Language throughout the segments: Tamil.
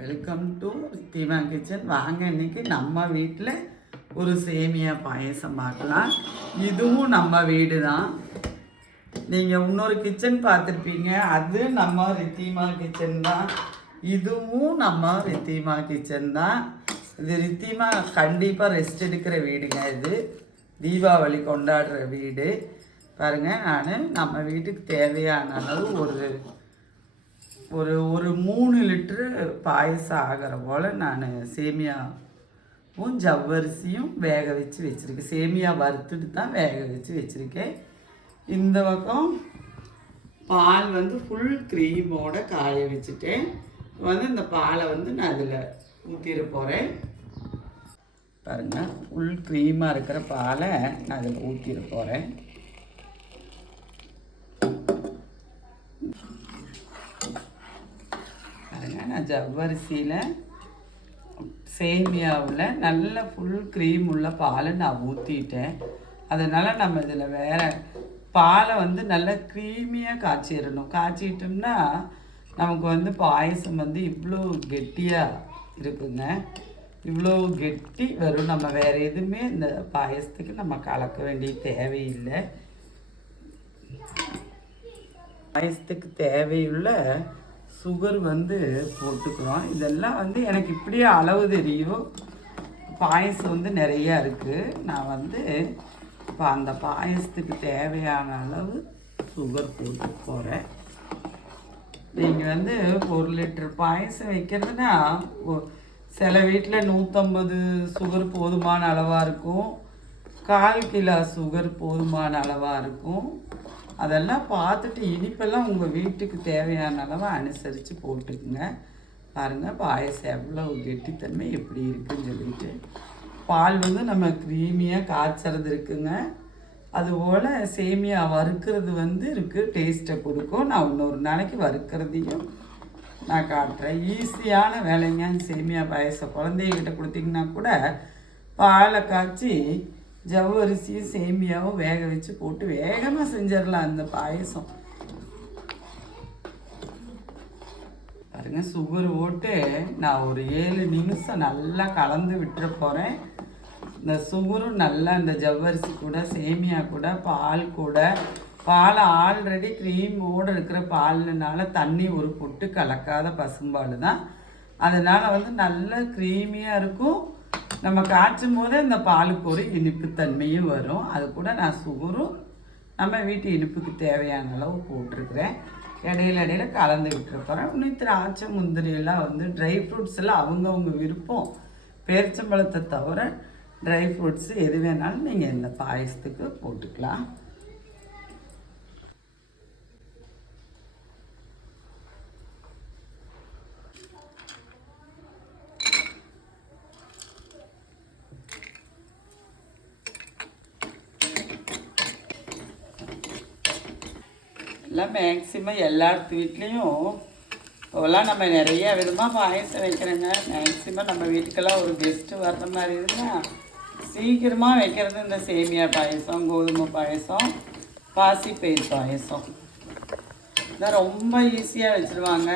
Welcome to Ridhima kitchen. வாங்க, இன்னைக்கு நம்ம வீட்டில் ஒரு சேமியா பாயசம் பார்க்கலாம். இதுவும் நம்ம வீடு தான். நீங்கள் இன்னொரு கிச்சன் பார்த்துருப்பீங்க, அது நம்ம ரித்திமா கிச்சன் தான். இதுவும் நம்ம ரித்திமா கிச்சன் தான். இது ரித்திமா கண்டிப்பாக ரெஸ்ட் எடுக்கிற வீடுங்க. இது தீபாவளி கொண்டாடுற வீடு. பாருங்கள், நான் நம்ம வீட்டுக்கு தேவையான அளவு ஒரு ஒரு 3 லிட்டரு பாயசம் ஆகிற போல் நான் சேமியாவும் ஜவ்வரிசியும் வேக வச்சு வச்சுருக்கேன். சேமியா வறுத்துட்டு தான் வேக வச்சு வச்சுருக்கேன். இந்த பக்கம் பால் ஃபுல் க்ரீமோடு காய வச்சுட்டேன். இந்த பாலை நான் அதில் ஊற்றிட போகிறேன். பாருங்கள், ஃபுல் க்ரீமாக இருக்கிற பாலை நான் அதில் ஊற்றிட போகிறேன். நான் ஜவ்வரிசியில் சேமியாவில் நல்ல ஃபுல் க்ரீம் உள்ள பாலை நான் ஊற்றிட்டேன். அதனால் நம்ம இதில் வேறு பாலை நல்ல க்ரீமியாக காய்ச்சிடணும். காய்ச்சிட்டோம்னா நமக்கு பாயசம் இவ்வளோ கெட்டியாக இருக்குங்க. இவ்வளோ கெட்டி வரும். நம்ம வேறு எதுவுமே இந்த பாயசத்துக்கு நம்ம கலக்க வேண்டிய தேவையில்லை. பாயசத்துக்கு தேவையுள்ள சுகர் போட்டுக்கிறோம். இதெல்லாம் எனக்கு இப்படியே அளவு தெரியும். பாயசம் நிறையா இருக்குது. நான் இப்போ அந்த பாயசத்துக்கு தேவையான அளவு சுகர் போட்டு போகிறேன். நீங்கள் 1 லிட்டர் பாயசம் வைக்கிறதுனா சில வீட்டில் 150 சுகர் போதுமான அளவாக இருக்கும். 1/4 கிலோ சுகர் போதுமான அளவாக இருக்கும். அதெல்லாம் பார்த்துட்டு இனிப்பெல்லாம் உங்கள் வீட்டுக்கு தேவையான அளவை அனுசரித்து போட்டுக்குங்க. பாருங்கள், பாயசம் எவ்வளோ கெட்டித்தன்மை எப்படி இருக்குதுன்னு சொல்லிட்டு. பால் நம்ம க்ரீமியாக காய்ச்சறது இருக்குங்க. அதுபோல் சேமியா வறுக்கிறது இருக்குது, டேஸ்ட்டை கொடுக்கும். நான் இன்னொரு நாளைக்கு வறுக்கிறதையும் நான் காட்டுறேன். ஈஸியான வேலைங்க சேமியா பாயசம். குழந்தைகிட்ட கொடுத்திங்கன்னா கூட பாலை காய்ச்சி ஜவ்வரிசியும் சேமியாவும் வேக வச்சு போட்டு வேகமாக செஞ்சிடலாம் அந்த பாயசம். பாருங்கள், சுகர் போட்டு நான் ஒரு 7 நிமிஷம் நல்லா கலந்து விட்டுற போகிறேன். இந்த சுகரும் நல்லா இந்த ஜவ்வரிசி கூட சேமியா கூட பால் கூட, பால் ஆல்ரெடி க்ரீமோடு இருக்கிற பால்னால தண்ணி ஒரு பொட்டு கலக்காத பசும்பால் தான். அதனால் நல்ல க்ரீமியாக இருக்கும். நம்ம காய்ச்சும் போதே இந்த பாலுக்கு ஒரு இனிப்புத்தன்மையும் வரும். அது கூட நான் சுகரும் நம்ம வீட்டு இனிப்புக்கு தேவையான அளவு போட்டிருக்கிறேன். இடையில கலந்து விட்டுருப்போகிறேன். இன்னும் திராட்சை முந்திரியெல்லாம் ட்ரை ஃப்ரூட்ஸ் எல்லாம் அவங்கவுங்க விருப்பம். பேரிச்சம்பழத்தை தவிர ட்ரை ஃப்ரூட்ஸு எது வேணாலும் நீங்கள் இந்த பாயசத்துக்கு போட்டுக்கலாம். எல்லாம் மேக்ஸிமம் எல்லாத்து வீட்லேயும் இப்போலாம் நம்ம நிறைய விதமாக பாயசம் வைக்கிறோங்க. மேக்ஸிமம் நம்ம வீட்டுக்கெல்லாம் ஒரு கெஸ்ட்டு வர்ற மாதிரி இருந்தால் சீக்கிரமாக வைக்கிறது இந்த சேமியா பாயசம், கோதுமை பாயசம், பாசிப்பயிர் பாயசம். இதான் ரொம்ப ஈஸியாக வச்சுருவாங்க.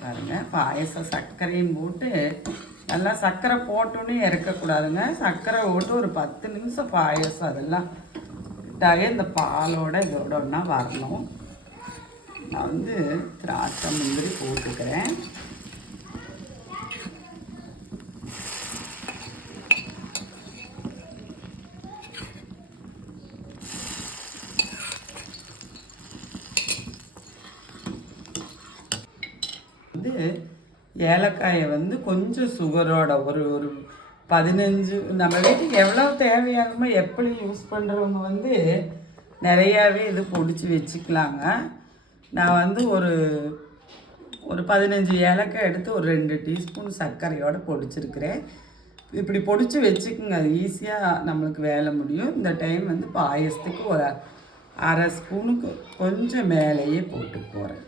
பாருங்க, பாயசம் சர்க்கரையும் போட்டு நல்லா சர்க்கரை போட்டோன்னே இறக்கக்கூடாதுங்க. சர்க்கரை போட்டு ஒரு 10 நிமிஷம் பாயசம் அதெல்லாம் விட்டாவே இந்த பாலோட இதோட ஒன்றா வரணும். நான் திராட்சை முந்திரி போட்டுக்கிறேன். ஏலக்காயை கொஞ்சம் சுகரோட ஒரு 15, நம்ம வீட்டுக்கு எவ்வளோ தேவையாகுமோ எப்படி யூஸ் பண்ணுறவங்க நிறையாவே இது பொடிச்சு வச்சுக்கலாங்க. நான் ஒரு 15 ஏலக்காய் எடுத்து ஒரு 2 டீஸ்பூன் சர்க்கரையோடு பொடிச்சிருக்கிறேன். இப்படி பொடிச்சு வச்சுக்குங்க, ஈஸியாக நம்மளுக்கு வேலை முடியும். இந்த டைம் பாயசத்துக்கு ஒரு 1/2 ஸ்பூனுக்கு கொஞ்சம் மேலேயே போட்டு போகிறேன்.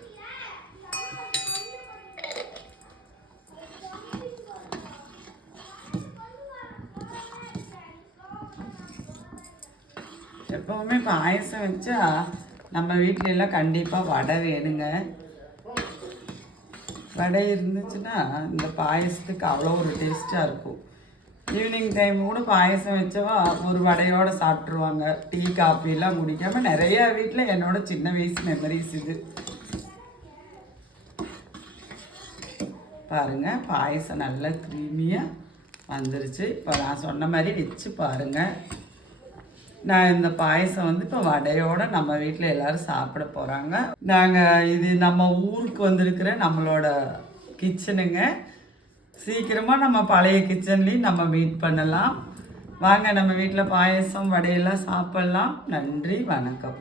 எப்போவுமே பாயசம் வச்சா நம்ம வீட்ல எல்லாம் கண்டிப்பாக வடை வேணுங்க. வடை இருந்துச்சுன்னா இந்த பாயசத்துக்கு அவ்வளோ ஒரு டேஸ்ட்டாக இருக்கும். ஈவினிங் டைம் கூட பாயசம் வச்சவா ஒரு வடையோடு சாப்பிட்ருவாங்க. டீ காஃபிலாம் குடிக்காமல் நிறையா வீட்டில் என்னோட சின்ன வயசு மெமரிஸ் இது. பாருங்கள், பாயசம் நல்லா க்ரீமியாக வந்துருச்சு. இப்போ நான் சொன்ன மாதிரி வச்சு பாருங்கள். நான் இந்த பாயசம் வந்து இப்போ வடையோடு நம்ம வீட்டில் எல்லோரும் சாப்பிட போகிறாங்க. நாங்கள் இது நம்ம ஊருக்கு வந்திருக்கிற நம்மளோட கிச்சனுங்க. சீக்கிரமாக நம்ம பழைய கிச்சன்லேயும் நம்ம மீட் பண்ணலாம். வாங்க நம்ம வீட்டில் பாயசம் வடையெல்லாம் சாப்பிட்லாம். நன்றி, வணக்கம்.